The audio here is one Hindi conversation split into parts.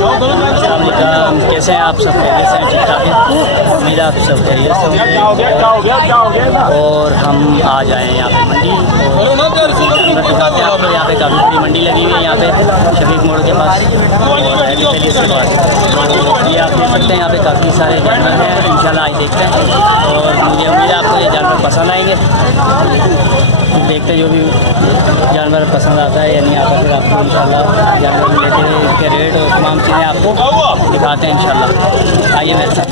अस्सलाम, कैसे हैं आप सब? खैरियत से हैं? ठीक ठाक हैं? उम्मीद है आप सब खैरियत से होंगे। और हम आ जाए यहाँ पे मंडी और दिखाते हैं आपको। यहाँ पे काफ़ी बड़ी मंडी लगी हुई है यहाँ पे शफीक मोड़ के पास और पैलिस के पास। तो ये आप देख सकते हैं यहाँ पे काफ़ी सारे जानवर हैं। इंशाल्लाह आज देखते हैं और मुझे उम्मीद है आपको ये जानवर पसंद आएंगे। देखते हैं जो भी जानवर पसंद आता है या नहीं आता, फिर आपको इंशाल्लाह जानवर लेते हैं, इसके रेट और तमाम चीज़ें आपको दिखाते हैं इंशाल्लाह। आइए मेरे साथ।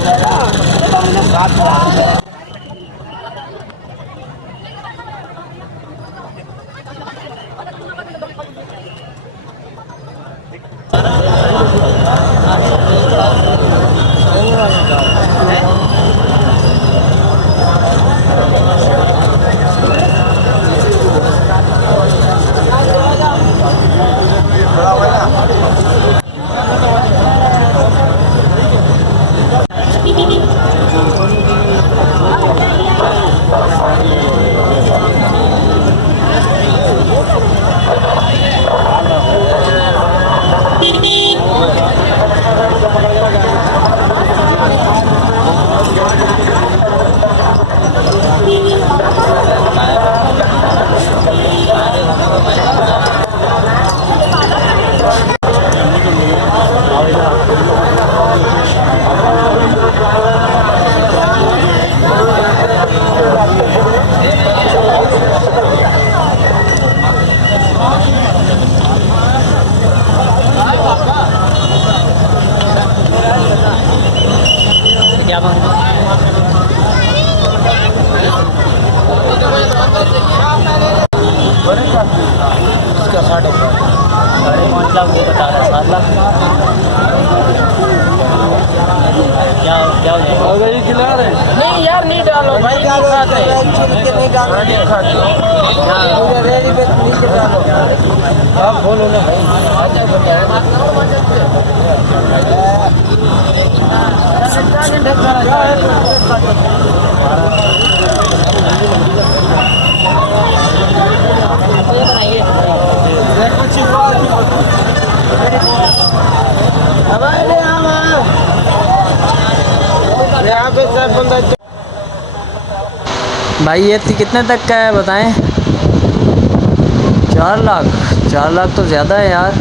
क्या बात इसका 60,5 लाख वो बता रहा है 7 लाख। क्या क्या हो जाएगा? ये खिला रहे हैं? नहीं यार, नहीं डालो भाई, नहीं खाते आप बोलो ना भाई। भाई ये कितने तक का है बताएं? 4 लाख? 4 लाख तो ज़्यादा है यार।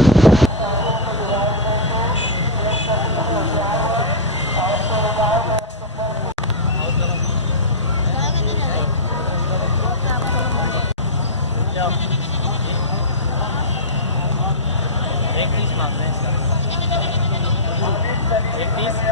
एक पीस मांग रहे हैं इसका। एक पीस है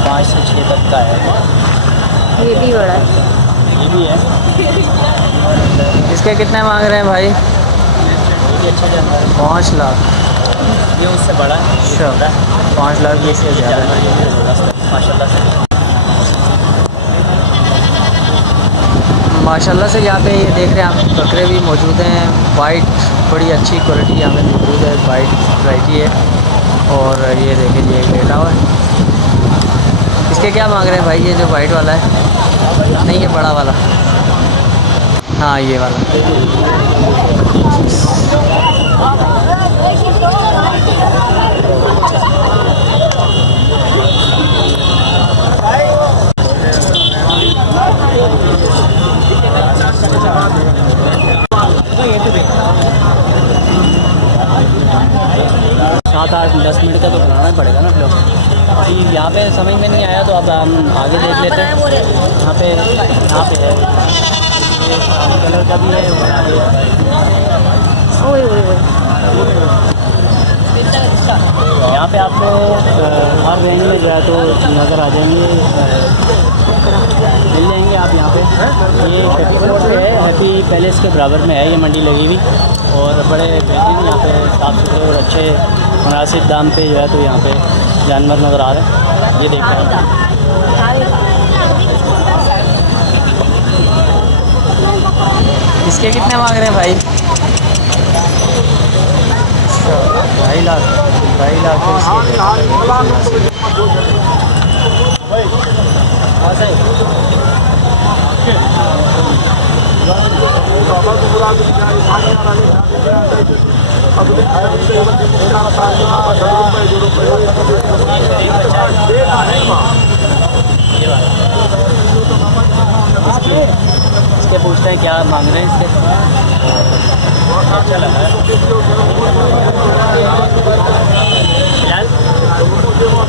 5 से 6 तक का है। ये भी बड़ा है। ये भी है। इसके कितने मांग रहे हैं भाई? ये अच्छा जानवर है। 5 लाख। ये उससे बड़ा है। अच्छा, 5 लाख ये इससे ज़्यादा है माशाल्लाह से। माशाल्लाह से। यहाँ पे ये देख रहे हैं आप, बकरे भी मौजूद हैं। वाइट बड़ी अच्छी क्वालिटी यहाँ पे मौजूद है, वाइट वैरायटी है। और ये देखिए ये लेटा हुआ है। इसके क्या मांग रहे हैं भाई? ये जो वाइट वाला है? नहीं, ये बड़ा वाला। हाँ ये वाला। सात आठ 10 मिनट का तो बनाना पड़ेगा ना ब्लॉग। अभी यहाँ पे समझ में नहीं आया तो अब हम आगे देख लेते हैं। यहाँ पे है ये कलर का भी है। यहाँ पे आपको हर रेंज में जो है तो नज़र आ जाएंगे, मिल जाएंगे। आप ये 34 से है, हैप्पी पैलेस के बराबर में है ये मंडी लगी हुई, और बड़े बेहतरीन यहाँ पे साफ़ सुथरे और अच्छे मुनासिब दाम पे जो है तो यहाँ पे जानवर नज़र आ रहे हैं। ये देख रहे हैं इसके कितने मांग रहे हैं भाई? 2.5 लाख, 2.5 लाख इसके पूछते हैं क्या मांग रहे हैं इसके। अच्छा लगा है।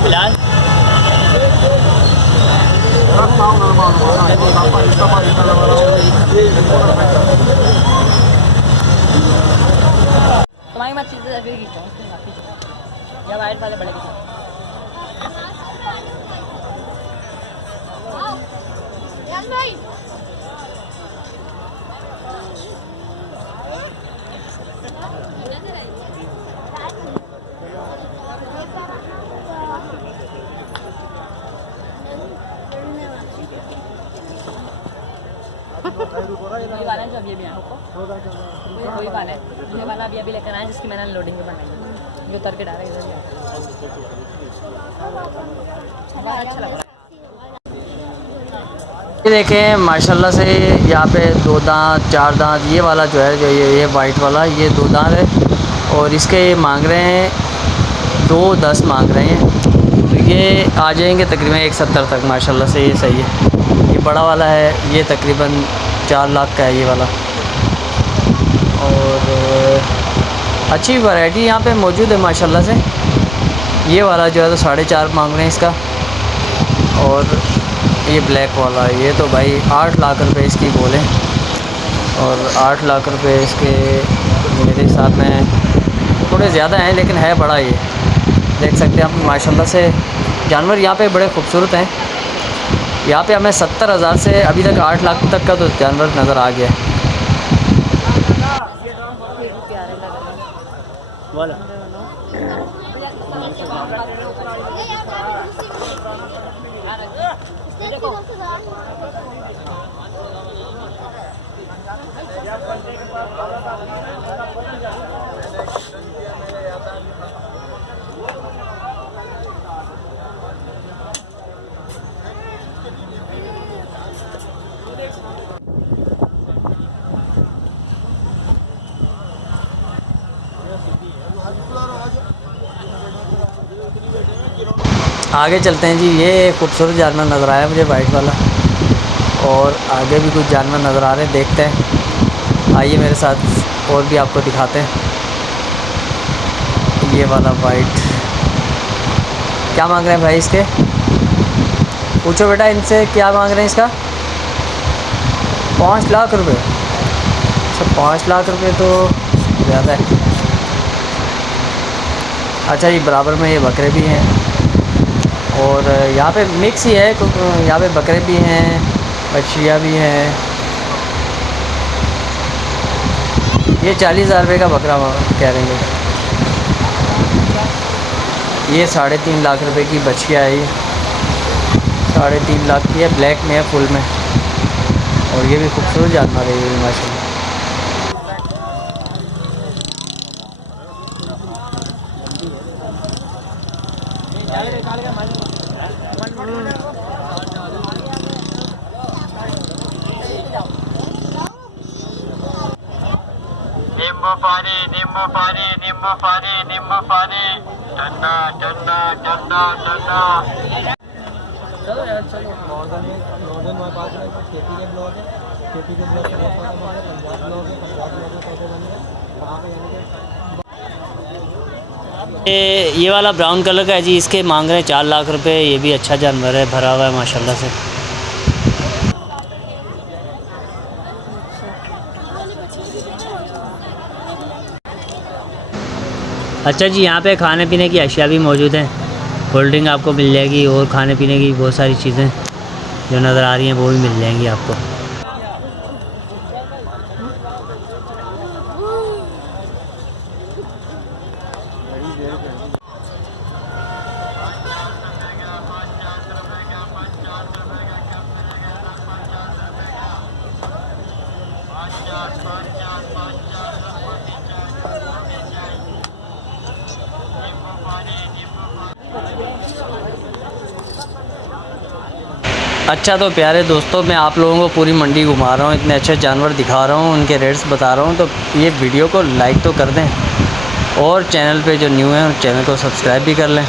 फिलहाल तुम्हारी मत चीज़ें फिर खींचो या वाइट वाले बड़े खींचो। वही वाला है जो अभी आया वही वाला है, ये वाला अभी लेकर आए जिसकी मैंने लोडिंग के बनाई, ये उतर के डाला इधर ही अच्छा लग रहा है। ये देखें माशाल्लाह से यहाँ पे 2 दांत 4 दांत, ये वाला जो है जो ये वाइट वाला ये 2 दांत है, और इसके मांग रहे हैं 2.10 मांग रहे हैं, तो ये आ जाएंगे तकरीबन 1.70 तक। माशाल्लाह से ये सही है। ये बड़ा वाला है, ये तकरीबन 4 लाख का है ये वाला, और अच्छी वैरायटी यहाँ पे मौजूद है माशाल्लाह से। ये वाला जो है तो 4.5 मांग रहे हैं इसका, और ये ब्लैक वाला ये तो भाई 8 लाख रुपए इसकी बोले, और 8 लाख रुपए इसके मेरे हिसाब में थोड़े ज़्यादा हैं, लेकिन है बड़ा ये, देख सकते हैं आप माशाल्लाह से। जानवर यहाँ पे बड़े खूबसूरत हैं। यहाँ पे हमें 70,000 से अभी तक 8 लाख तक का तो जानवर नज़र आ गया है। वाला आगे चलते हैं जी। ये खूबसूरत जानवर नज़र आया मुझे वाइट वाला, और आगे भी कुछ जानवर नज़र आ रहे हैं, देखते हैं। आइए मेरे साथ और भी आपको दिखाते हैं। ये वाला वाइट क्या मांग रहे हैं भाई इसके? पूछो बेटा इनसे क्या मांग रहे हैं इसका। 5 लाख रुपए। अच्छा 5 लाख रुपए तो ज़्यादा है। अच्छा ये बराबर में ये बकरे भी हैं, और यहाँ पे मिक्स ही है, यहाँ पे बकरे भी हैं, बछिया भी हैं। ये 40,000 रुपये का बकरा कह रहे हैं। ये 3.5 लाख रुपए की बछिया है, ये 3.5 लाख की है, ब्लैक में है फुल में, और ये भी खूबसूरत जानवर है ये माशाल्लाह। नींबू पानी नींबू पानी नींबू पानी नींबू पानी ठंडा ठंडा ठंडा ठंडा। नॉर्दर्न हमारे पास में खेती के ब्लॉक है, खेती के ब्लॉक के बहुत सारा है, पंजाब ब्लॉक है, पंजाब ब्लॉक में कैसे बन गए वहाँ पे ये वाला ब्राउन कलर का है जी, इसके मांग रहे हैं 4 लाख रुपए। ये भी अच्छा जानवर है, भरा हुआ है माशाल्लाह से। अच्छा जी यहाँ पे खाने पीने की अशिया भी मौजूद हैं, कोल्ड ड्रिंक आपको मिल जाएगी, और खाने पीने की बहुत सारी चीज़ें जो नज़र आ रही हैं वो भी मिल जाएंगी आपको। अच्छा तो प्यारे दोस्तों, मैं आप लोगों को पूरी मंडी घुमा रहा हूँ, इतने अच्छे जानवर दिखा रहा हूँ, उनके रेट्स बता रहा हूँ, तो ये वीडियो को लाइक तो कर दें और चैनल पे जो न्यू है उस चैनल को सब्सक्राइब भी कर लें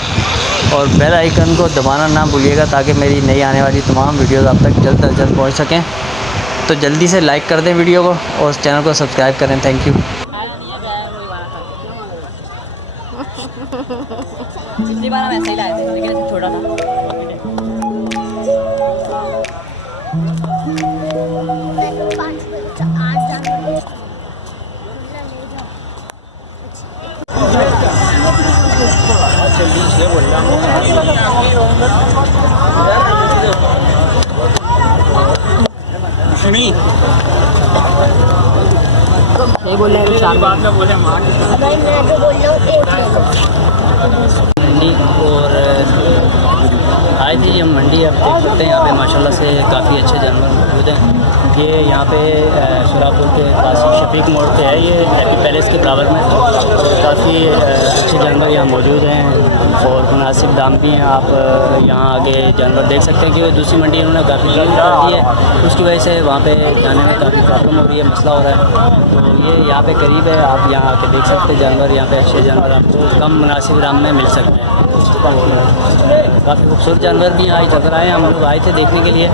और बेल आइकन को दबाना ना भूलिएगा ताकि मेरी नई आने वाली तमाम वीडियोस आप तक जल्द से जल्द पहुँच सकें। तो जल्दी से लाइक कर दें वीडियो को और उस चैनल को सब्सक्राइब करें। Thank you. पिछली बार हम ऐसे ही लाए थे लेकिन छोटा था। ये बोल रहे हैं चार बार में बोले मंडी और आए थे हम मंडी। अब देख सकते हैं यहाँ पे माशाल्लाह से काफ़ी अच्छे जानवर मौजूद हैं। ये यहाँ पे सुरापुर के पास शफीक मोड़ पे है, ये हैप्पी पैलेस के बराबर में, और काफ़ी अच्छे जानवर यहाँ मौजूद हैं और मुनासिब दाम भी हैं। आप यहाँ आगे जानवर देख सकते हैं कि दूसरी मंडी इन्होंने काफ़ी दूर कर दी है, उसकी वजह से वहाँ पे जाने में काफ़ी प्रॉब्लम हो रही है, मसला हो रहा है। तो ये यहाँ पे करीब है, आप यहाँ आके देख सकते हैं जानवर। यहाँ पे अच्छे जानवर आपको कम मुनासिब दाम में मिल सकते हैं। काफ़ी खूबसूरत जानवर भी आज नजर आए। हम लोग आए थे देखने के लिए,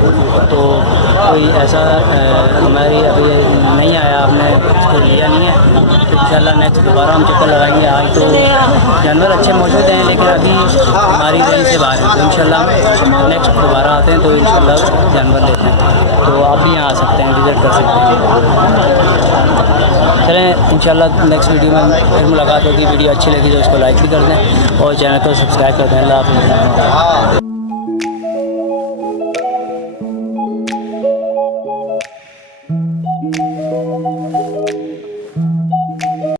तो कोई ऐसा हमारी अभी नहीं आया, हमने इसको लिया नहीं है। तो इंशाल्लाह नेक्स्ट दोबारा हम चक्कर लगाएंगे। आज तो जानवर अच्छे मौजूद हैं लेकिन अभी हमारी रेंज से बाहर हैं, तो इंशाल्लाह नेक्स्ट दोबारा आते हैं तो इंशाल्लाह जानवर लेते हैं। तो आप भी यहाँ आ सकते हैं, विज़िट कर सकते हैं। चलें इंशाल्लाह नेक्स्ट वीडियो में फिर मुलाकात होगी। वीडियो अच्छी लगी तो उसको लाइक भी कर दें और चैनल को सब्सक्राइब कर दें। अल्लाह हाफ़िज़।